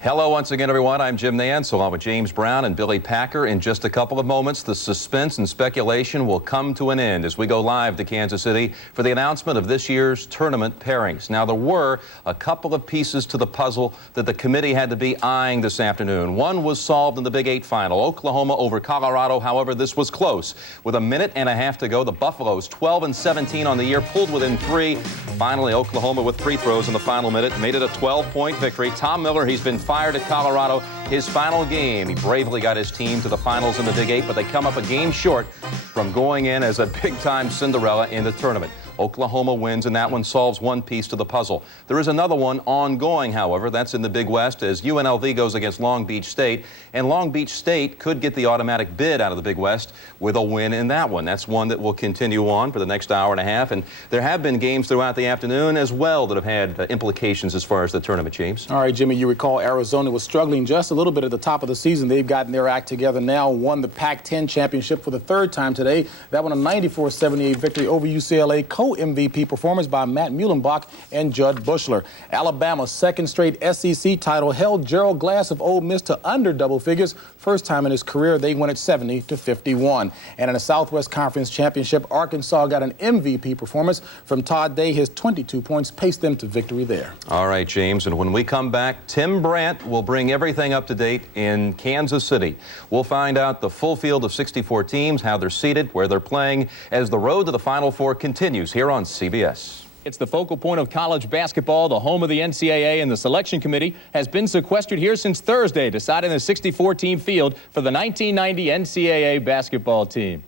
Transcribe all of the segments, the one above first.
Hello once again, everyone. I'm Jim Nantz, along with James Brown and Billy Packer. In just a couple of moments, the suspense and speculation will come to an end as we go live to Kansas City for the announcement of this year's tournament pairings. Now, there were a couple of pieces to the puzzle that the committee had to be eyeing this afternoon. One was solved in the Big 8 final, Oklahoma over Colorado. However, this was close. With a minute and a half to go, the Buffaloes, 12-17 on the year, pulled within 3. Finally, Oklahoma with free throws in the final minute made it a 12-point victory. Tom Miller, he's been fired at Colorado. His final game, he bravely got his team to the finals in the Big 8, but they come up a game short from going in as a big-time Cinderella in the tournament. Oklahoma wins, and that one solves one piece to the puzzle. There is another one ongoing, however. That's in the Big West as UNLV goes against Long Beach State, and Long Beach State could get the automatic bid out of the Big West with a win in that one. That's one that will continue on for the next hour and a half, and there have been games throughout the afternoon as well that have had implications as far as the tournament, James. All right, Jimmy, you recall Arizona was struggling just a little bit at the top of the season. They've gotten their act together now, won the Pac-10 championship for the third time today. That one a 94-78 victory over UCLA. Co-MVP performance by Matt Muhlenbach and Judd Bushler. Alabama's second straight SEC title held Gerald Glass of Ole Miss to under double figures. First time in his career, they won at 70-51. And in a Southwest Conference championship, Arkansas got an MVP performance from Todd Day. His 22 points paced them to victory there. All right, James, and when we come back, Tim Brandt will bring everything up to date in Kansas City. We'll find out the full field of 64 teams, how they're seated, where they're playing, as the road to the Final Four continues here on CBS. It's the focal point of college basketball. The home of the NCAA, and the selection committee has been sequestered here since Thursday, deciding the 64-team field for the 1990 NCAA basketball team.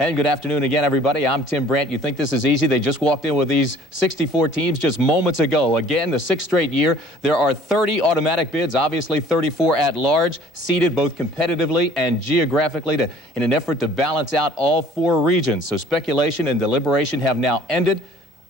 And good afternoon again, everybody. I'm Tim Brandt. You think this is easy? They just walked in with these 64 teams just moments ago. Again, the sixth straight year. There are 30 automatic bids, obviously 34 at large, seeded both competitively and geographically in an effort to balance out all 4 regions. So speculation and deliberation have now ended.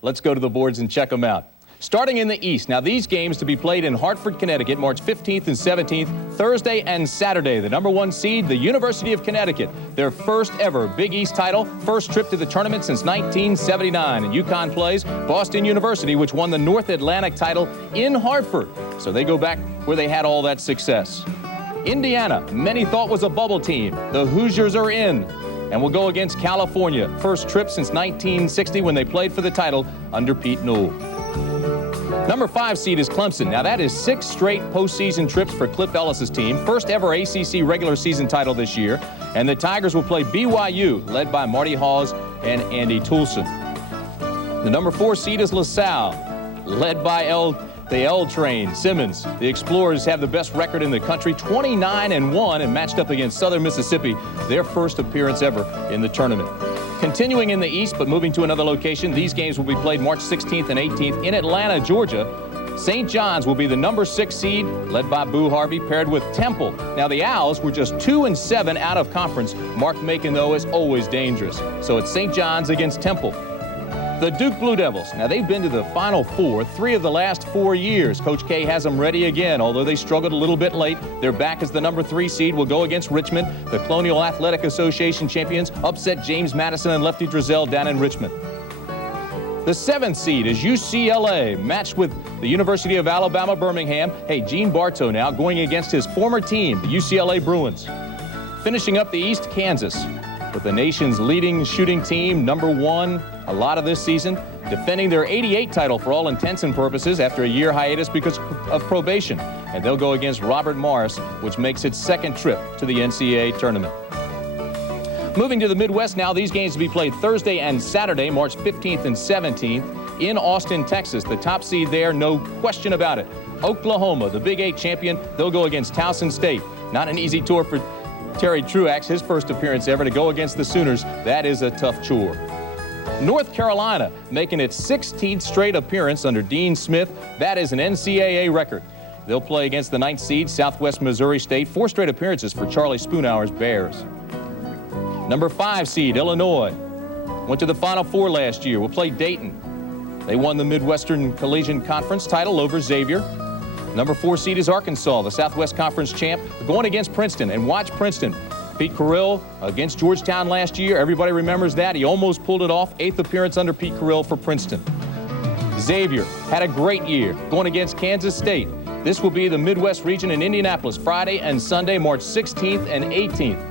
Let's go to the boards and check them out. Starting in the East, now these games to be played in Hartford, Connecticut, March 15th and 17th, Thursday and Saturday. The #1 seed, the University of Connecticut, their first ever Big East title, first trip to the tournament since 1979. And UConn plays Boston University, which won the North Atlantic title in Hartford. So they go back where they had all that success. Indiana, many thought was a bubble team. The Hoosiers are in and will go against California. First trip since 1960 when they played for the title under Pete Newell. #5 seed is Clemson. Now that is 6 straight postseason trips for Cliff Ellis's team. First ever ACC regular season title this year. And the Tigers will play BYU, led by Marty Hawes and Andy Toulson. The #4 seed is LaSalle, led by the L Train, Simmons. The Explorers have the best record in the country, 29-1, and matched up against Southern Mississippi, their first appearance ever in the tournament. Continuing in the East, but moving to another location, these games will be played March 16th and 18th in Atlanta, Georgia. St. John's will be the #6 seed, led by Boo Harvey, paired with Temple. Now, the Owls were just 2-7 out of conference. Mark Macon, though, is always dangerous. So it's St. John's against Temple. The Duke Blue Devils. Now, they've been to the Final Four 3 of the last 4 years. Coach K has them ready again, although they struggled a little bit late. They're back as the #3 seed. Will go against Richmond. The Colonial Athletic Association champions upset James Madison and Lefty Drizel down in Richmond. The 7th seed is UCLA, matched with the University of Alabama, Birmingham. Hey, Gene Bartow now going against his former team, the UCLA Bruins. Finishing up the East, Kansas, with the nation's leading shooting team, #1 a lot of this season, defending their '88 title for all intents and purposes after a year hiatus because of probation. And they'll go against Robert Morris, which makes its second trip to the NCAA tournament. Moving to the Midwest now, these games will be played Thursday and Saturday, March 15th and 17th in Austin, Texas. The top seed there, no question about it. Oklahoma, the Big 8 champion, they'll go against Towson State. Not an easy tour for Terry Truax, his first appearance ever, to go against the Sooners. That is a tough chore. North Carolina making its 16th straight appearance under Dean Smith. That is an NCAA record. They'll play against the 9th seed, Southwest Missouri State. 4 straight appearances for Charlie Spoonhour's Bears. #5 seed, Illinois. Went to the Final Four last year. Will play Dayton. They won the Midwestern Collegiate Conference title over Xavier. #4 seed is Arkansas, the Southwest Conference champ, going against Princeton. And watch Princeton. Pete Carrill against Georgetown last year. Everybody remembers that. He almost pulled it off. 8th appearance under Pete Carrill for Princeton. Xavier had a great year going against Kansas State. This will be the Midwest region in Indianapolis, Friday and Sunday, March 16th and 18th.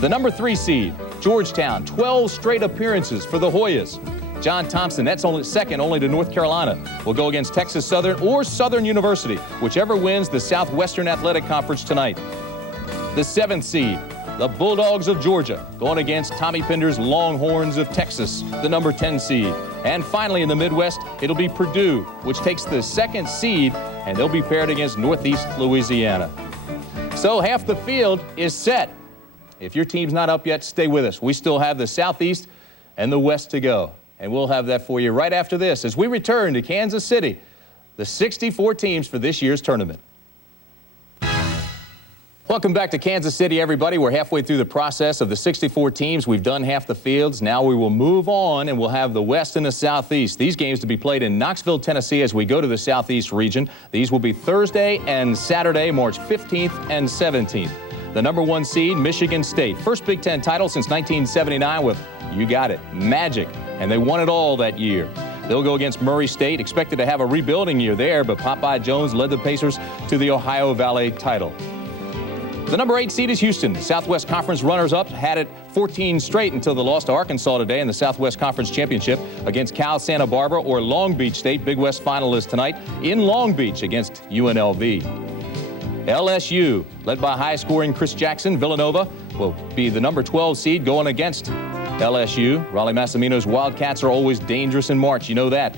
The number 3 seed, Georgetown, 12 straight appearances for the Hoyas. John Thompson, that's second only to North Carolina, will go against Texas Southern or Southern University, whichever wins the Southwestern Athletic Conference tonight. The 7th seed, the Bulldogs of Georgia, going against Tommy Pinder's Longhorns of Texas, the number 10 seed. And finally in the Midwest, it'll be Purdue, which takes the 2nd seed, and they'll be paired against Northeast Louisiana. So half the field is set. If your team's not up yet, stay with us. We still have the Southeast and the West to go. And we'll have that for you right after this as we return to Kansas City, the 64 teams for this year's tournament. Welcome back to Kansas City, everybody. We're halfway through the process of the 64 teams. We've done half the fields. Now we will move on, and we'll have the West and the Southeast. These games to be played in Knoxville, Tennessee as we go to the Southeast region. These will be Thursday and Saturday, March 15th and 17th. The number 1 seed, Michigan State. First Big Ten title since 1979 with, you got it, magic. And they won it all that year. They'll go against Murray State, expected to have a rebuilding year there, but Popeye Jones led the Pacers to the Ohio Valley title. The number 8 seed is Houston. Southwest Conference runners-up had it 14 straight until the loss to Arkansas today in the Southwest Conference Championship against Cal Santa Barbara or Long Beach State. Big West finalists tonight in Long Beach against UNLV. LSU, led by high-scoring Chris Jackson. Villanova will be the number 12 seed going against LSU. Raleigh-Massimino's Wildcats are always dangerous in March. You know that.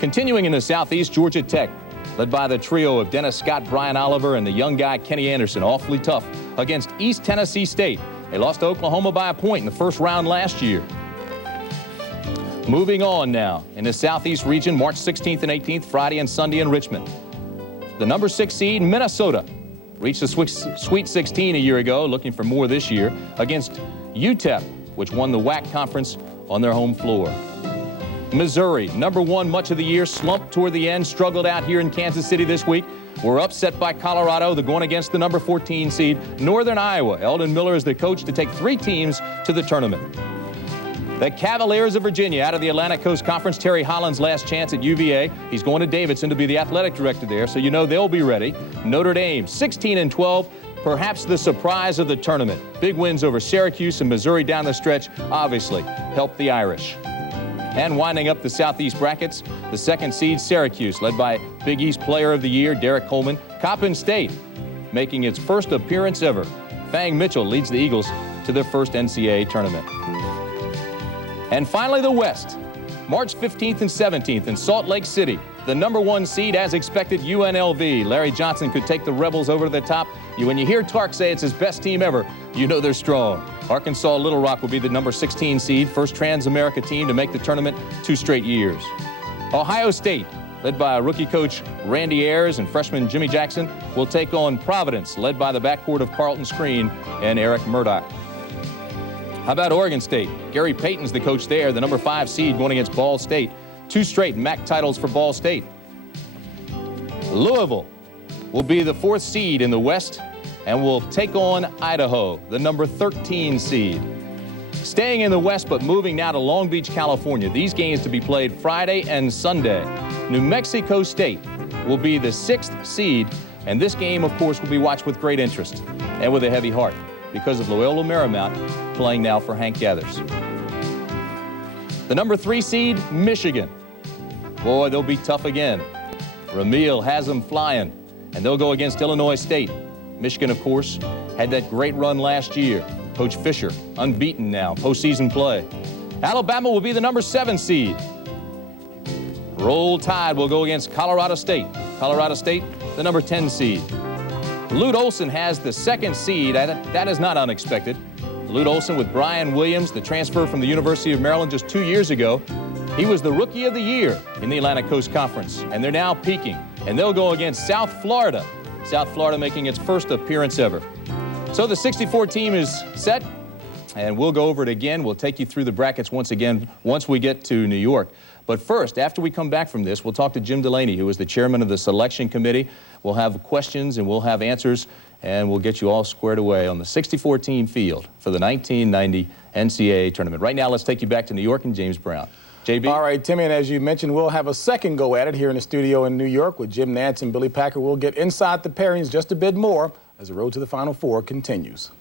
Continuing in the Southeast, Georgia Tech, led by the trio of Dennis Scott, Brian Oliver, and the young guy Kenny Anderson, awfully tough against East Tennessee State. They lost to Oklahoma by a point in the first round last year. Moving on now, in the Southeast region, March 16th and 18th, Friday and Sunday in Richmond. The number 6 seed, Minnesota, reached the Sweet 16 a year ago, looking for more this year, against UTEP, which won the WAC conference on their home floor. Missouri, number 1 much of the year, slumped toward the end, struggled out here in Kansas City this week. Were upset by Colorado. They're going against the number 14 seed, Northern Iowa. Eldon Miller is the coach to take 3 teams to the tournament. The Cavaliers of Virginia out of the Atlantic Coast Conference. Terry Holland's last chance at UVA. He's going to Davidson to be the athletic director there, so you know they'll be ready. Notre Dame, 16-12. Perhaps the surprise of the tournament. Big wins over Syracuse and Missouri down the stretch obviously helped the Irish. And winding up the Southeast brackets, the 2nd seed Syracuse, led by Big East Player of the Year Derek Coleman. Coppin State making its first appearance ever. Fang Mitchell leads the Eagles to their first NCAA tournament. And finally the West, March 15th and 17th in Salt Lake City. The number 1 seed, as expected, UNLV. Larry Johnson could take the Rebels over to the top. When you hear Tark say it's his best team ever, you know they're strong. Arkansas Little Rock will be the number 16 seed, first Trans-America team to make the tournament 2 straight years. Ohio State, led by rookie coach Randy Ayers and freshman Jimmy Jackson, will take on Providence, led by the backcourt of Carlton Screen and Eric Murdoch. How about Oregon State? Gary Payton's the coach there, the number 5 seed going against Ball State. 2 straight MAC titles for Ball State. Louisville will be the 4th seed in the West and will take on Idaho, the number 13 seed. Staying in the West but moving now to Long Beach, California. These games to be played Friday and Sunday. New Mexico State will be the 6th seed, and this game, of course, will be watched with great interest and with a heavy heart because of Loyola Marymount playing now for Hank Gathers. The number 3 seed, Michigan. Boy, they'll be tough again. Ramil has them flying, and they'll go against Illinois State. Michigan, of course, had that great run last year. Coach Fisher, unbeaten now, postseason play. Alabama will be the number 7 seed. Roll Tide will go against Colorado State. Colorado State, the number 10 seed. Lute Olson has the 2nd seed. That is not unexpected. Lute Olson with Brian Williams, the transfer from the University of Maryland just 2 years ago. He was the Rookie of the Year in the Atlantic Coast Conference, and they're now peaking. And they'll go against South Florida. South Florida making its first appearance ever. So the 64 team is set, and we'll go over it again. We'll take you through the brackets once again once we get to New York. But first, after we come back from this, we'll talk to Jim Delaney, who is the chairman of the selection committee. We'll have questions and we'll have answers, and we'll get you all squared away on the 64-team field for the 1990 NCAA tournament. Right now, let's take you back to New York and James Brown. JB? All right, Timmy, and as you mentioned, we'll have a second go at it here in the studio in New York with Jim Nantz and Billy Packer. We'll get inside the pairings just a bit more as the road to the Final Four continues.